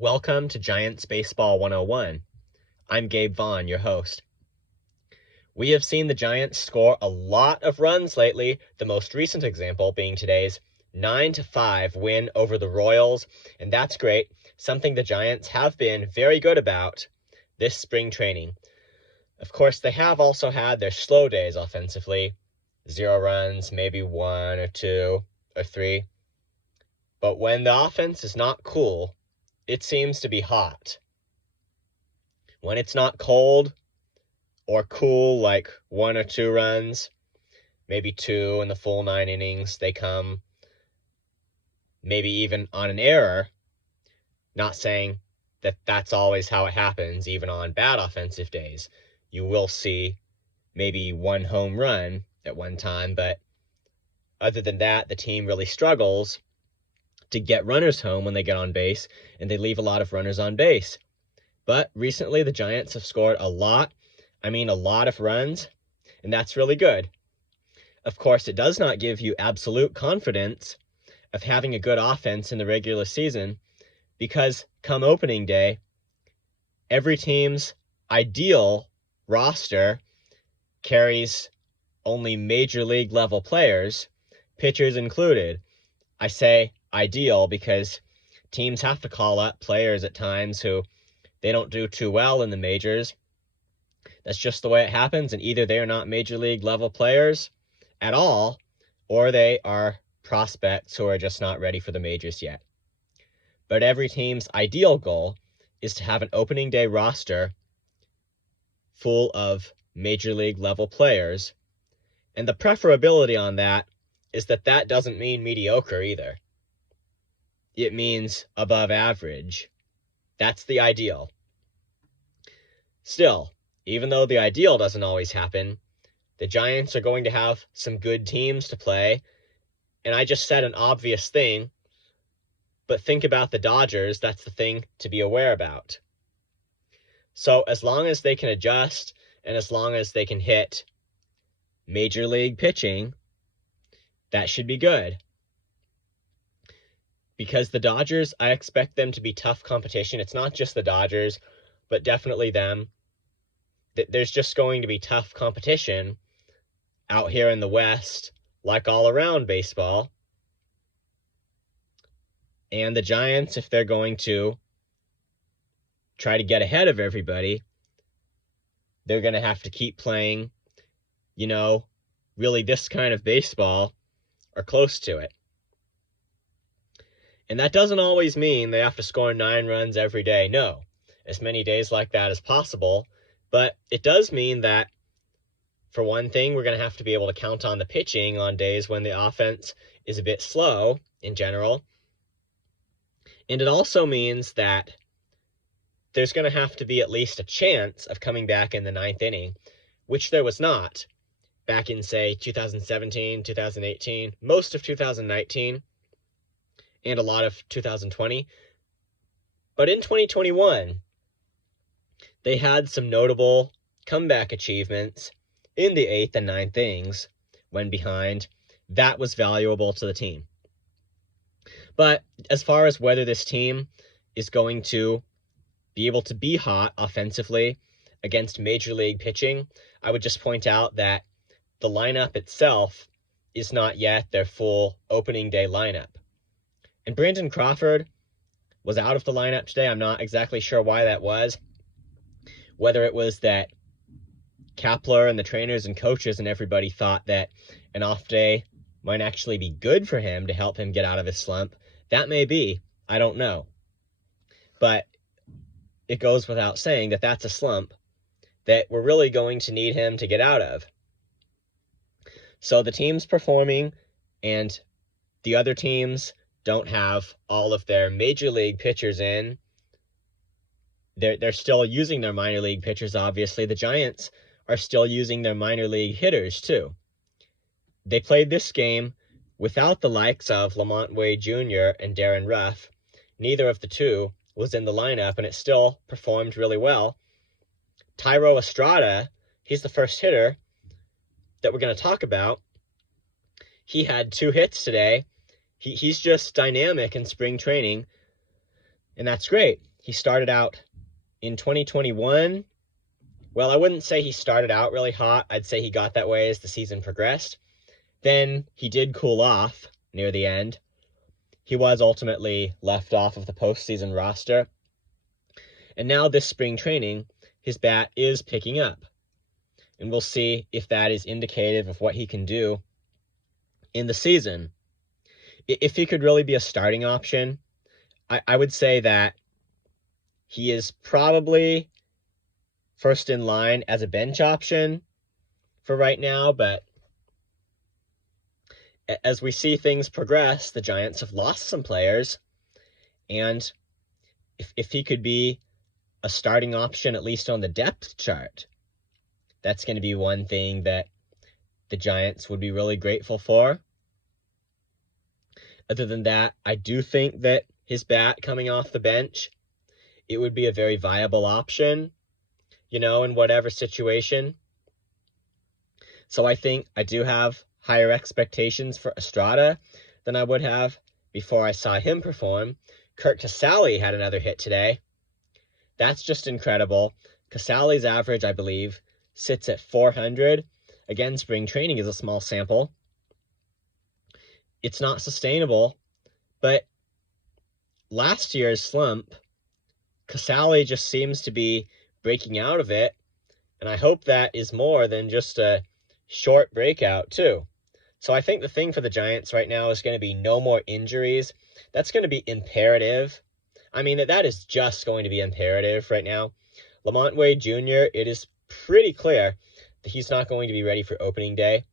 Welcome to Giants Baseball 101. I'm Gabe Vaughn, your host. We have seen the Giants score a lot of runs lately, the most recent example being today's 9-5 win over the Royals, and that's great, something the Giants have been very good about this spring training. Of course, they have also had their slow days offensively, 0 runs, maybe 1 or 2 or 3. But when the offense is not cool, it seems to be hot. When it's not cold or cool, like 1 or 2 runs, maybe 2 in the full 9 innings, they come, maybe even on an error. Not saying that that's always how it happens, even on bad offensive days. You will see maybe 1 home run at one time, but other than that, the team really struggles to get runners home when they get on base, and they leave a lot of runners on base. But recently, the Giants have scored a lot of runs, and that's really good. Of course, it does not give you absolute confidence of having a good offense in the regular season, because come opening day, every team's ideal roster carries only major league level players, pitchers included. I say ideal because teams have to call up players at times who they don't do too well in the majors. That's just the way it happens, and either they are not major league level players at all, or they are prospects who are just not ready for the majors yet. But every team's ideal goal is to have an opening day roster full of major league level players, and the preferability on that is that doesn't mean mediocre either. It means above average. That's the ideal. Still, even though the ideal doesn't always happen, the Giants are going to have some good teams to play, and I just said an obvious thing, but think about the Dodgers, that's the thing to be aware about. So as long as they can adjust, and as long as they can hit major league pitching, that should be good. Because the Dodgers, I expect them to be tough competition. It's not just the Dodgers, but definitely them. There's just going to be tough competition out here in the West, like all around baseball. And the Giants, if they're going to try to get ahead of everybody, they're going to have to keep playing, really this kind of baseball or close to it. And that doesn't always mean they have to score 9 runs every day. No, as many days like that as possible. But it does mean that, for one thing, we're going to have to be able to count on the pitching on days when the offense is a bit slow in general. And it also means that there's going to have to be at least a chance of coming back in the 9th inning, which there was not back in, say, 2017, 2018, most of 2019, and a lot of 2020. But in 2021, they had some notable comeback achievements in the 8th and 9th innings when behind. That was valuable to the team. But as far as whether this team is going to be able to be hot offensively against major league pitching, I would just point out that the lineup itself is not yet their full opening day lineup. And Brandon Crawford was out of the lineup today. I'm not exactly sure why that was. Whether it was that Kapler and the trainers and coaches and everybody thought that an off day might actually be good for him to help him get out of his slump. That may be. I don't know. But it goes without saying that that's a slump that we're really going to need him to get out of. So the team's performing, and the other teams don't have all of their major league pitchers in. They're still using their minor league pitchers, obviously. The Giants are still using their minor league hitters, too. They played this game without the likes of Lamont Wade Jr. and Darren Ruff. Neither of the two was in the lineup, and it still performed really well. Thairo Estrada, he's the first hitter that we're going to talk about. He had 2 hits today. He's just dynamic in spring training. And that's great. He started out in 2021. Well, I wouldn't say he started out really hot. I'd say he got that way as the season progressed. Then he did cool off near the end. He was ultimately left off of the postseason roster. And now this spring training, his bat is picking up. And we'll see if that is indicative of what he can do in the season. If he could really be a starting option, I would say that he is probably first in line as a bench option for right now, but as we see things progress, the Giants have lost some players, and if he could be a starting option, at least on the depth chart, that's going to be one thing that the Giants would be really grateful for. Other than that, I do think that his bat coming off the bench, it would be a very viable option, in whatever situation. So I think I do have higher expectations for Estrada than I would have before I saw him perform. Curt Casali had another hit today. That's just incredible. Casali's average, I believe, sits at 400. Again, spring training is a small sample. It's not sustainable, but last year's slump, Casali just seems to be breaking out of it, and I hope that is more than just a short breakout, too. So I think the thing for the Giants right now is going to be no more injuries. That's going to be imperative. I mean, that is just going to be imperative right now. Lamont Wade Jr., it is pretty clear that he's not going to be ready for opening day.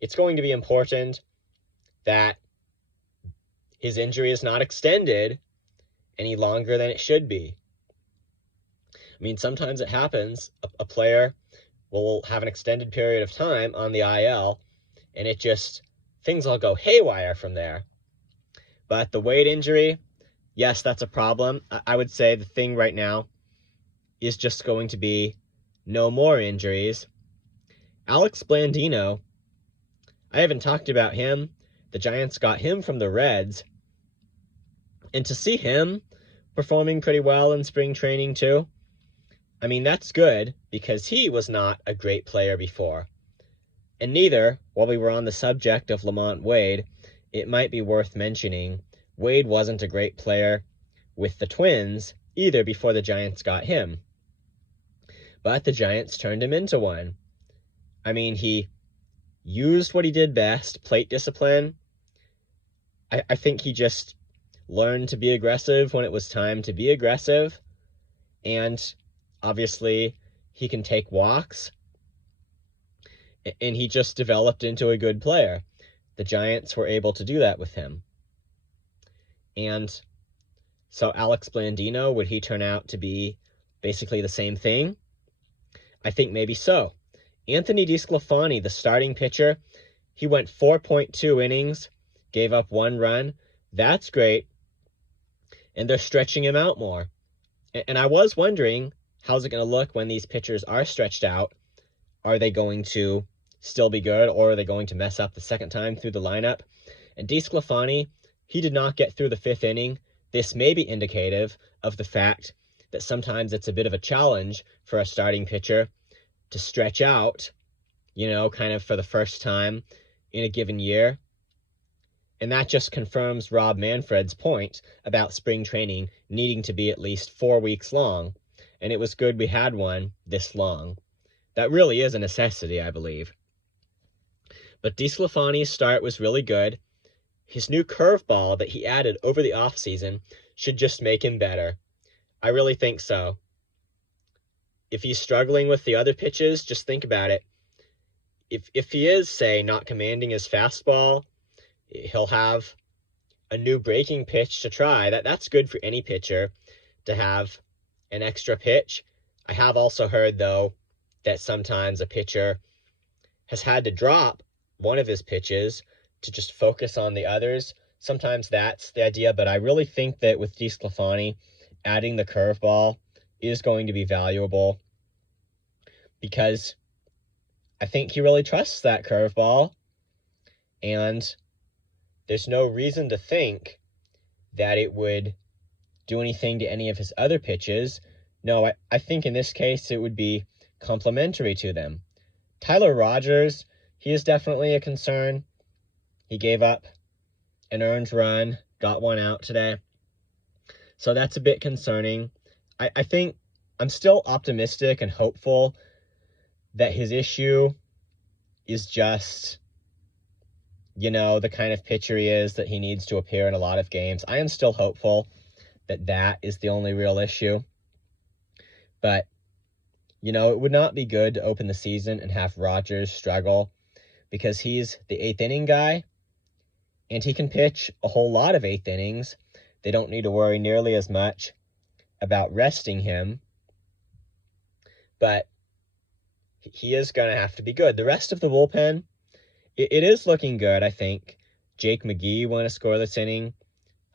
It's going to be important that his injury is not extended any longer than it should be. I mean, sometimes it happens. A player will have an extended period of time on the IL, and things all go haywire from there. But the Wade injury, yes, that's a problem. I would say the thing right now is just going to be no more injuries. Alex Blandino, I haven't talked about him. The Giants got him from the Reds. And to see him performing pretty well in spring training too, I mean, that's good because he was not a great player before. And neither, while we were on the subject of Lamont Wade, it might be worth mentioning, Wade wasn't a great player with the Twins either before the Giants got him. But the Giants turned him into one. I mean, he used what he did best, plate discipline. I think he just learned to be aggressive when it was time to be aggressive. And obviously, he can take walks. And he just developed into a good player. The Giants were able to do that with him. And so Alex Blandino, would he turn out to be basically the same thing? I think maybe so. Anthony DeSclafani, the starting pitcher, he went 4.2 innings, gave up 1 run. That's great. And they're stretching him out more. And I was wondering, how's it going to look when these pitchers are stretched out? Are they going to still be good, or are they going to mess up the second time through the lineup? And DeSclafani, he did not get through the 5th inning. This may be indicative of the fact that sometimes it's a bit of a challenge for a starting pitcher to stretch out, kind of for the first time in a given year. And that just confirms Rob Manfred's point about spring training needing to be at least 4 weeks long. And it was good we had one this long. That really is a necessity, I believe. But DeSclafani's start was really good. His new curveball that he added over the offseason should just make him better. I really think so. If he's struggling with the other pitches, just think about it. If he is, say, not commanding his fastball, he'll have a new breaking pitch to try. That's good for any pitcher to have an extra pitch. I have also heard, though, that sometimes a pitcher has had to drop one of his pitches to just focus on the others. Sometimes that's the idea, but I really think that with DeSclafani, adding the curveball is going to be valuable because I think he really trusts that curveball, and there's no reason to think that it would do anything to any of his other pitches. No, I think in this case it would be complementary to them. Tyler Rogers, he is definitely a concern. He gave up an earned run, got one out today. So that's a bit concerning. I think I'm still optimistic and hopeful that his issue is just, the kind of pitcher he is, that he needs to appear in a lot of games. I am still hopeful that that is the only real issue. But, it would not be good to open the season and have Rogers struggle, because he's the 8th inning guy, and he can pitch a whole lot of 8th innings. They don't need to worry nearly as much about resting him, but he is going to have to be good. The rest of the bullpen, it is looking good, I think. Jake McGee won a scoreless inning.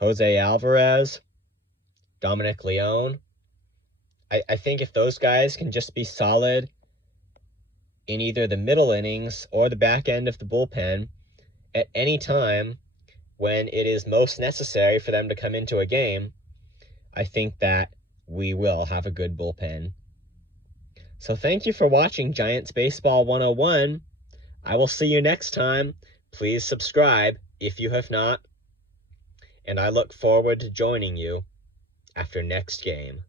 Jose Alvarez, Dominic Leone. I think if those guys can just be solid in either the middle innings or the back end of the bullpen at any time when it is most necessary for them to come into a game, I think that we will have a good bullpen. So thank you for watching Giants Baseball 101. I will see you next time. Please subscribe if you have not. And I look forward to joining you after next game.